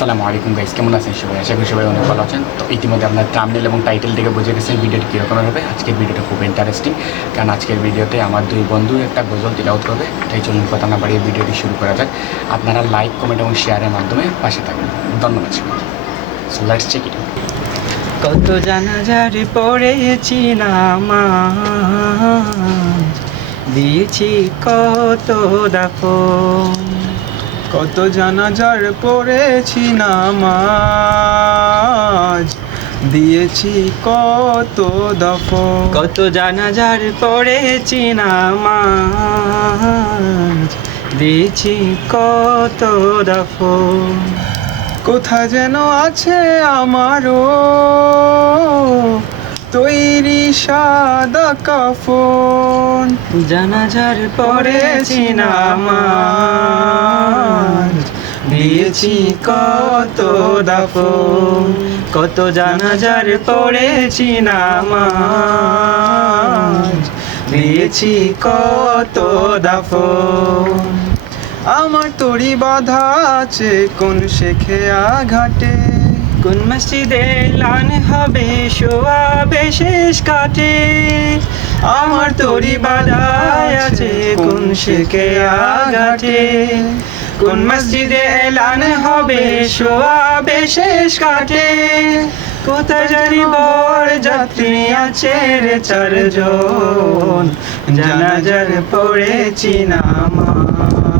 আসসালামু আলাইকুম গাইস কেমন আছেন সবাই? আশা করি সবাই অনেক ভালো আছেন। তো ইতিমধ্যে আপনার থাম্বনেল এবং টাইটেল থেকে বুঝে গেছেন ভিডিওটি কীরকম হবে। আজকের ভিডিওটা খুব ইন্টারেস্টিং কারণ আজকের ভিডিওতে আমার দুই বন্ধু একটা গজল তিলাউত করবে। তাই চলুন কথা না বাড়িয়ে ভিডিওটি শুরু করা যাক। আপনারা লাইক কমেন্ট এবং শেয়ারের মাধ্যমে পাশে থাকবেন ধন্যবাদ সবাই সো লেটস চেক ইট কত জানাজার পড়েছি নামাজ, দিয়েছি কত দাফন। কত জানাজার পড়েছি নামাজ। দিয়েছি কত দফন। কত জানাজার পড়েছি নামাজ। দিয়েছি কত দাফন। কোথা যেন আছে আমারও সাদা কাফন। জানাজার পড়েছি নামাজ দিয়েছি কত দাফন কত জানাজার পড়েছি নামাজ দিয়েছি কত দাফন। আমার তরি বাধা আছে কোন শেখে ঘাটে কোন মসজিদে লান হবে শোয়াবে শেষ কাটে। আমার তরি বাধায় আছে কোন শেখে আঘাটে। কোন মসজিদে এলান হবে শোয়াবে শেষ কাটে। কোথায় জানি বর যাত্রী আছে রে চারজন। জানাজার পড়েছি নামাজ।